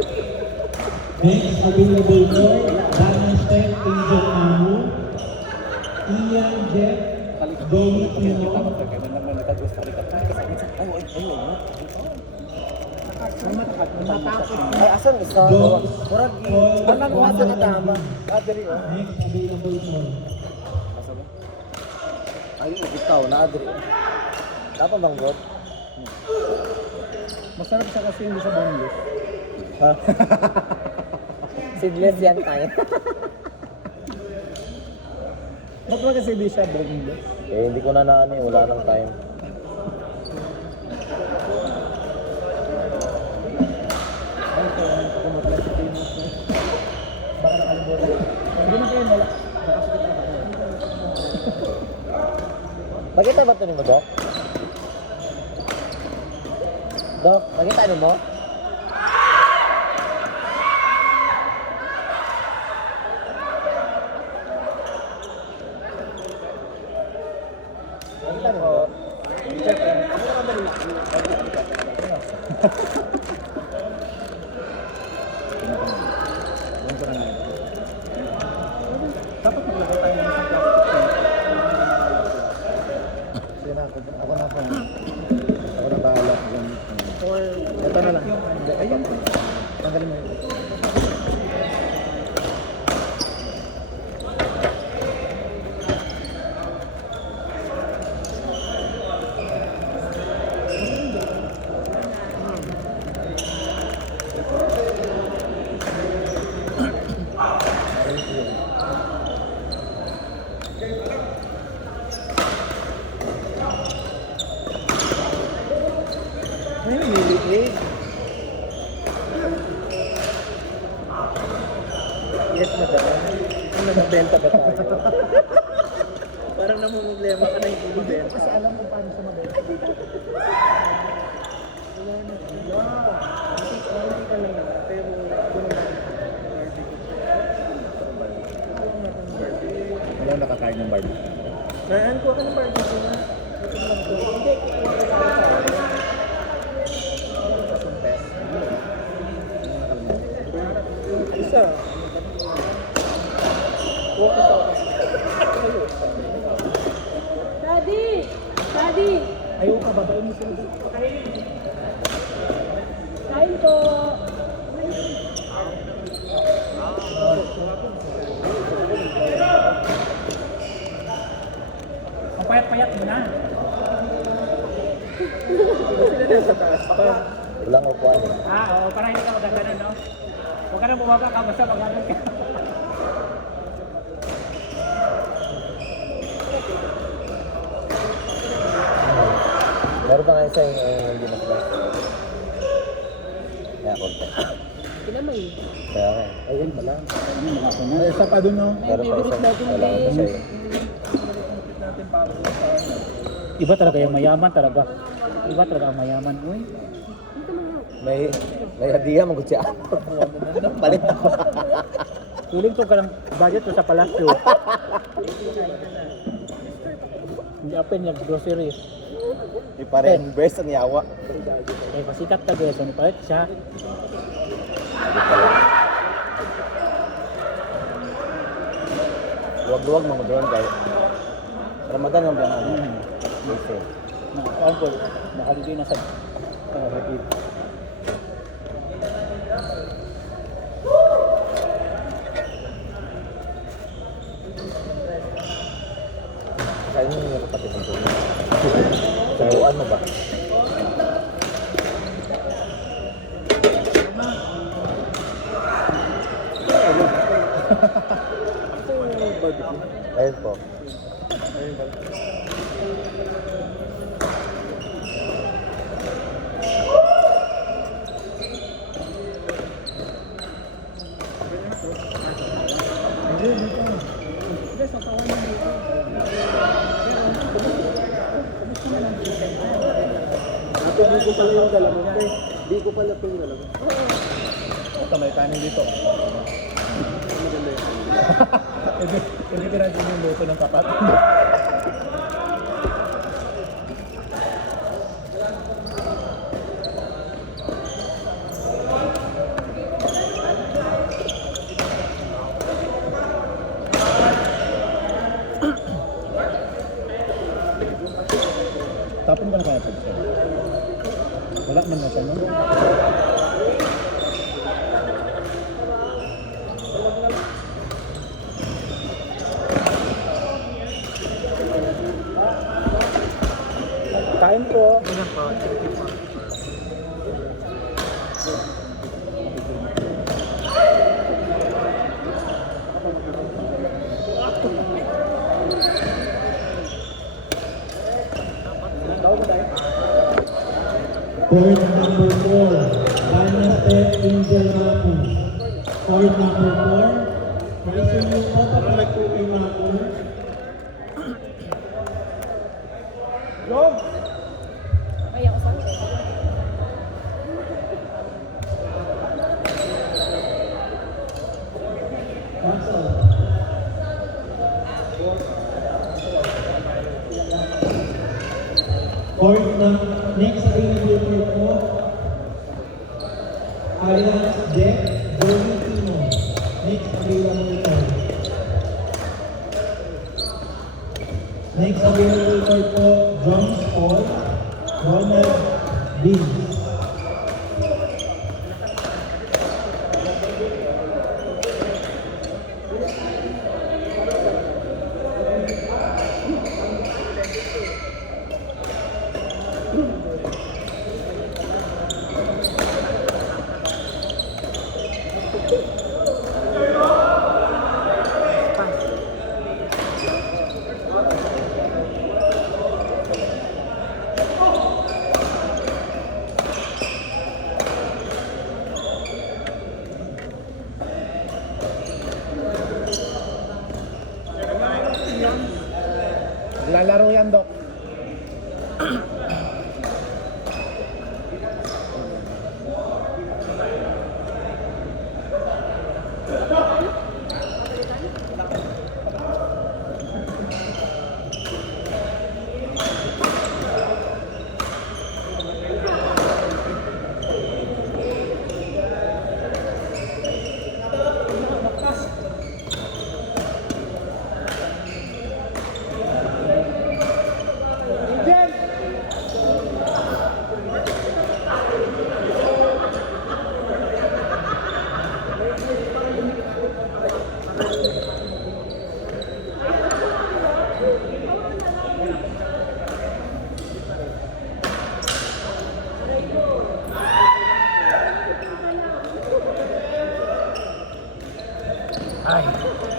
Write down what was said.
Next available boy, Daniel Step, Angel Amu, Ian Jeff, Joey Pino, Ay, asan isa? Murag anan mo sa kadama. Adri oh. next available boy. Ay, ikaw na adri. Dapat bang god? Masarap siya kasi hindi sa boneless. Ha? Seedless yan tayo. Ba't ba kasi hindi siya boneless? Eh, hindi ko na ano eh, wala nang time. Ay, ito, kumutla si Tino. Baka nakalimutan. Hindi na kayo, nakasakit na ako. Nakita ba ito ni mo, Doc? Doc, nakita ni mo? Nakita ni mo? Dapat maglagay tayo ng isang plastic. Sira ako. Ako na po. Ako na bahala. Or, ito na lang. Ayun. Tanggalin mo yun. Ay, nililig. Yes, madam. Ano, nagbenta ba tayo? Parang namumblema ka na hindi mo benta. Kasi alam mo paano siya mabenta. Wala na. Hindi ka lang. Pero, Wala nakakain ng barbecue. Naan ko ka ng barbecue na. Hindi, kukuha ka sa isa. Kuha ka sa Daddy! Daddy! ayaw ka, babain mo sila. Kain po! Ang payat-payat mo na. Sila na sa taas pa. Walang upuan eh. Oo, para hindi ka magaganon, no? Huwag ka na bumaba ka, basta maganon ka. Meron pa nga isa yung hindi na flash. Kaya konti. Kinamay. Kaya nga. Ayun pala. May isa pa dun, no? Meron pa isa. Wala ko pa siya eh. Iba talaga yung mayaman talaga. Iba talaga ang mayaman. Uy. May hadiah mag siya. Balik ako. Tuling to ka ng budget to sa palasyo. Hindi apin yung grocery. Ipa-reimburse ang yawa. Eh, pasikat ka guys. Ano palit siya? Luwag-luwag mga doon kayo. Ramadan ang biyanan. Okay. Nakakapol. Nakaligay na sa rapid. Kaya nyo yung kapatid ng tuloy. Turuan mo ba? Ayun po. Di ko pala yung dalawa. Di ko pala yung dalawa. Ito may kanin dito. Maganda yun. Hindi ka natin yung luto ng kapat. Court number 4, Daniel Steph Angel Mapu. Court number 4, Mason yung photograph po kay Mapu. Ay, ako saan? Cancel. Court na next available court po, Alliance Deck, Joey Tino. Next available court. Next available court po, Jones Paul, Ronald Beans. Lalaro yan, Dok. Ay.